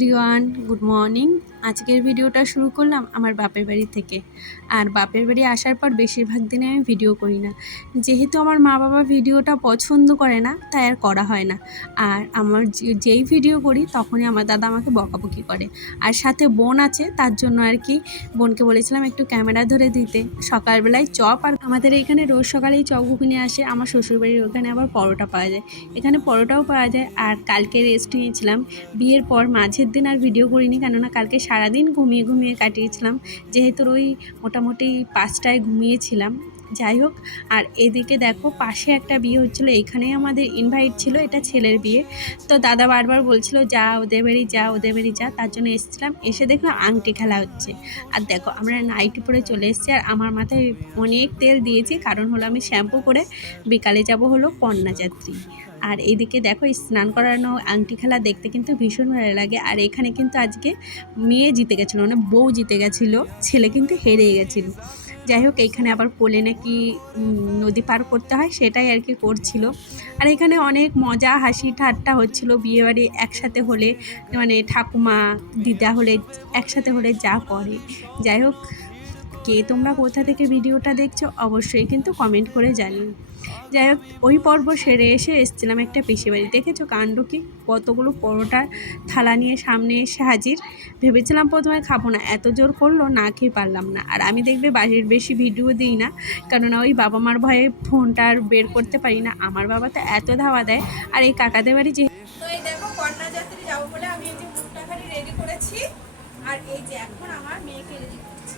Everyone, good morning. আজকের ভিডিওটা শুরু করলাম আমার বাপের বাড়ি থেকে। আর বাপের বাড়ি আসার পর বেশিরভাগ দিনে আমি ভিডিও করি না, যেহেতু আমার মা বাবা ভিডিওটা পছন্দ করে না, তাই আর করা হয় না। আর আমার যেই ভিডিও করি তখনই আমার দাদা আমাকে বকাবকি করে। আর সাথে বোন আছে, তার জন্য আর কি বোনকে বলেছিলাম একটু ক্যামেরা ধরে দিতে। সকালবেলায় চপ, আর আমাদের এইখানে রোজ সকালেই চপ ঘুগনি আসে। আমার শ্বশুরবাড়ির ওখানে আবার পরোটা পাওয়া যায়, এখানে পরোটাও পাওয়া যায়। আর কালকে রেস্ট নিয়েছিলাম বিয়ের পর, মাঝের দিন আর ভিডিও করিনি, কেননা কালকে সারাদিন ঘুমিয়ে ঘুমিয়ে কাটিয়েছিলাম, যেহেতু ওই মোটামুটি 5টায় ঘুমিয়েছিলাম। যাই হোক, আর এদিকে দেখো পাশে একটা বিয়ে হচ্ছিলো, এইখানেই আমাদের ইনভাইট ছিল, এটা ছেলের বিয়ে। তো দাদা বারবার বলছিল যা ওদের বাড়ি যা, ওদের বাড়ি যা, তার জন্য এসেছিলাম। এসে দেখলাম আংটি খেলা হচ্ছে। আর দেখো আমরা নাইটি পরে চলে এসেছি, আর আমার মাথায় অনেক তেল দিয়েছি, কারণ হলো আমি শ্যাম্পু করে বিকালে যাব হলো কন্যাযাত্রী। আর এদিকে দেখো স্নান করানো আংটি খেলা দেখতে কিন্তু ভীষণ ভালো লাগে। আর এখানে কিন্তু আজকে মেয়ে জিতে গেছিলো, মানে বউ জিতে গেছিলো, ছেলে কিন্তু হেরে গেছিলো। যাই হোক, এইখানে আবার কোলে নাকি নদী পার করতে হয়, সেটাই আর কি করছিল। আর এখানে অনেক মজা হাসি ঠাট্টা হচ্ছিলো। বিয়েবাড়ি একসাথে হলে, মানে ঠাকুমা দিদা হলে একসাথে হলে যা করে। যাই হোক, কে তোমরা কোথা থেকে ভিডিওটা দেখছো অবশ্যই কিন্তু কমেন্ট করে জানিও। যাই হোক, ওই পর্ব সেরে এসেছিলাম একটা পিসির বাড়ি। দেখেছো কাণ্ড কি, কতগুলো পরোটার থালা নিয়ে সামনে এসে হাজির। ভেবেছিলাম প্রথমে খাবো না, এত জোর করলো না খেয়ে পারলাম না। আর আমি দেখবে বাড়ির বেশি ভিডিও দিই না, কেননা ওই বাবা মার ভয়ে ফোনটা আর বের করতে পারি না। আমার বাবা তো এত ধাওয়া দেয়। আর এই কাকাদের বাড়ি যে তো এই দেখো কন্যাযাত্রী যাবো বলে আমি এই যে মুখটা খালি রেডি করেছি, আর এই যে এখন আমার মেয়েকে রেডি করছি।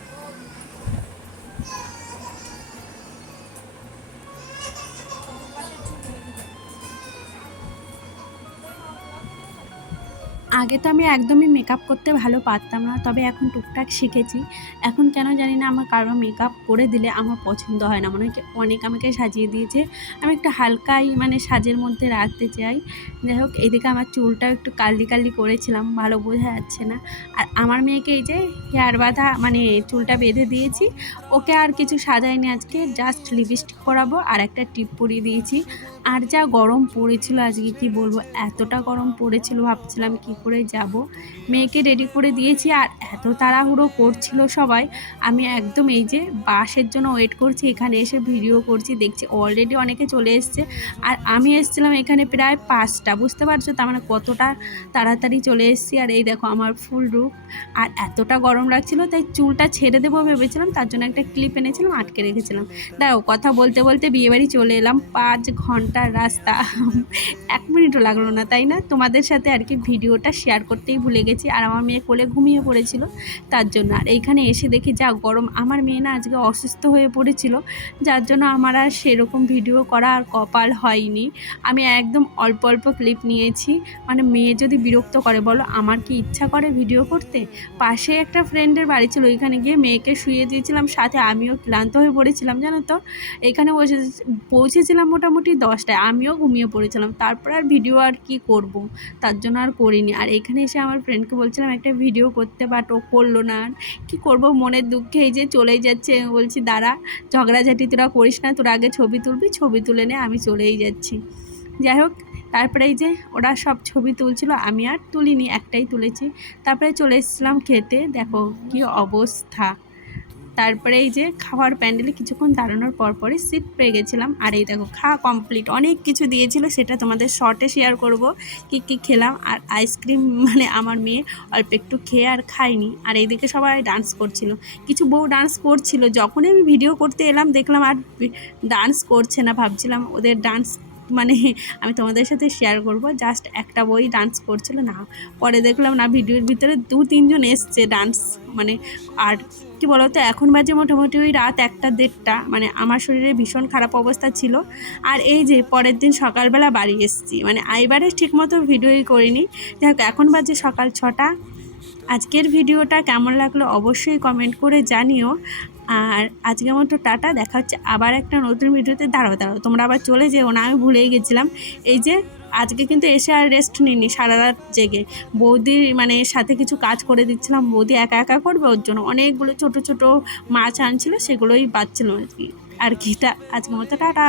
আগে তো আমি একদমই মেকআপ করতে ভালো পারতাম না, তবে এখন টুকটাক শিখেছি। এখন কেন জানি না আমার কারো মেকআপ করে দিলে আমার পছন্দ হয় না, মনে হয় অনেক আমাকে সাজিয়ে দিয়েছে, আমি একটু হালকাই মানে সাজের মধ্যে রাখতে চাই। যাই হোক, এইদিকে আমার চুলটা একটু কার্লি কার্লি করেছিলাম, ভালো বোঝা যাচ্ছে না। আর আমার মেয়েকে এই যে হেয়ার বাঁধা, মানে চুলটা বেঁধে দিয়েছি। ওকে আর কিছু সাজাইনি, আজকে জাস্ট লিপস্টিক পরাবো আর একটা টিপ পরিয়ে দিয়েছি। আর যা গরম পড়েছিল আজকে, কি বলবো, এতটা গরম পড়েছিল, ভাবছিলাম কি করে যাব। মেয়েকে রেডি করে দিয়েছি, আর এত তাড়াহুড়ো করছিল সবাই। আমি একদম এই যে বাসের জন্য ওয়েট করছি, এখানে এসে ভিডিও করছি, দেখছি অলরেডি অনেকে চলে এসছে। আর আমি এসেছিলাম এখানে প্রায় 5টা, বুঝতে পারছো তার মানে কতটা তাড়াতাড়ি চলে এসেছি। আর এই দেখো আমার ফুল রূপ। আর এতটা গরম লাগছিল, তাই চুলটা ছেড়ে দেবো ভেবেছিলাম, তার জন্য একটা ক্লিপ এনেছিলাম, আটকে রেখেছিলাম। দেখো কথা বলতে বলতে বিয়েবাড়ি চলে এলাম, 5 ঘন্টার রাস্তা। 1 মিনিটও লাগলো না, তাই না? তোমাদের সাথে আর কি ভিডিওটা শেয়ার করতেই ভুলে গেছি। আর আমার মেয়ে কোলে ঘুমিয়ে পড়েছিল, তার জন্য। আর এইখানে এসে দেখি যা গরম, আমার মেয়ে না আজকে অসুস্থ হয়ে পড়েছিল, যার জন্য আমার আর সেরকম ভিডিও করা আর কপাল হয়নি। আমি একদম অল্প অল্প ক্লিপ নিয়েছি। মানে মেয়ে যদি বিরক্ত করে বলো, আমার কি ইচ্ছা করে ভিডিও করতে? পাশে একটা ফ্রেন্ডের বাড়ি ছিল, ওইখানে গিয়ে মেয়েকে শুয়ে দিয়েছিলাম, সাথে আমিও ক্লান্ত হয়ে পড়েছিলাম, জানো তো। এখানে পৌঁছেছিলাম মোটামুটি 10টায়, আমিও ঘুমিয়ে পড়েছিলাম। তারপর আর ভিডিও আর কি করব, তার জন্য আর করিনি। আর এখানে এসে আমার ফ্রেন্ডকে বলছিলাম একটা ভিডিও করতে, বাট ও করলো না। আর কী করবো, মনের দুঃখে এই যে চলেই যাচ্ছে। বলছি দাঁড়া, ঝগড়াঝাটি তোরা করিস না, তোরা আগে ছবি তুলবি, ছবি তুলে নে, আমি চলেই যাচ্ছি। যাই হোক, তারপরে এই যে ওরা সব ছবি তুলছিল, আমি আর তুলিনি, একটাই তুলেছি। তারপরে চলে এসেছিলাম খেতে, দেখো কি অবস্থা। তারপরে এই যে খাওয়ার প্যান্ডেলে কিছুক্ষণ দাঁড়ানোর পরপরই সিট পেয়ে গেছিলাম। আর এই দেখো খাওয়া কমপ্লিট, অনেক কিছু দিয়েছিল, সেটা তোমাদের শর্টে শেয়ার করব কি কি খেলাম। আর আইসক্রিম মানে আমার মেয়ে অল্প একটু খেয়ে আর খায়নি। আর এইদিকে সবাই ডান্স করছিল, কিছু বউ ডান্স করছিল। যখনই আমি ভিডিও করতে এলাম দেখলাম আর ডান্স করছে না, ভাবছিলাম ওদের ডান্স মানে আমি তোমাদের সাথে শেয়ার করব, জাস্ট একটা বই ডান্স করছিল না। পরে দেখলাম না, ভিডিওর ভিতরে 2-3 জন এসছে ডান্স মানে। আর কি বলতো, এখন বাজে মোটামুটি ওই রাত 1টা-1:30, মানে আমার শরীরে ভীষণ খারাপ অবস্থা ছিল। আর এই যে পরের দিন সকালবেলা বাড়ি এসেছি, মানে আইবারে ঠিকমতো ভিডিওই করিনি। যাই হোক, এখন বাজে সকাল 6টা। আজকের ভিডিওটা কেমন লাগলো অবশ্যই কমেন্ট করে জানিও। আর আজকের মতো টাটা, দেখা হচ্ছে আবার একটা নতুন ভিডিওতে। দাঁড়াও তোমরা আবার চলে যেও না, আমি ভুলেই গেছিলাম। এই যে আজকে কিন্তু এসে আর রেস্ট নিইনি, সারা রাত জেগে বৌদির মানে সাথে কিছু কাজ করে দিচ্ছিলাম। বৌদি একা একা করবে, ওর জন্য অনেকগুলো ছোট ছোট মাছ আনছিল, সেগুলোই বাচ্ছিল আর কি। আজকের মতো টাটা।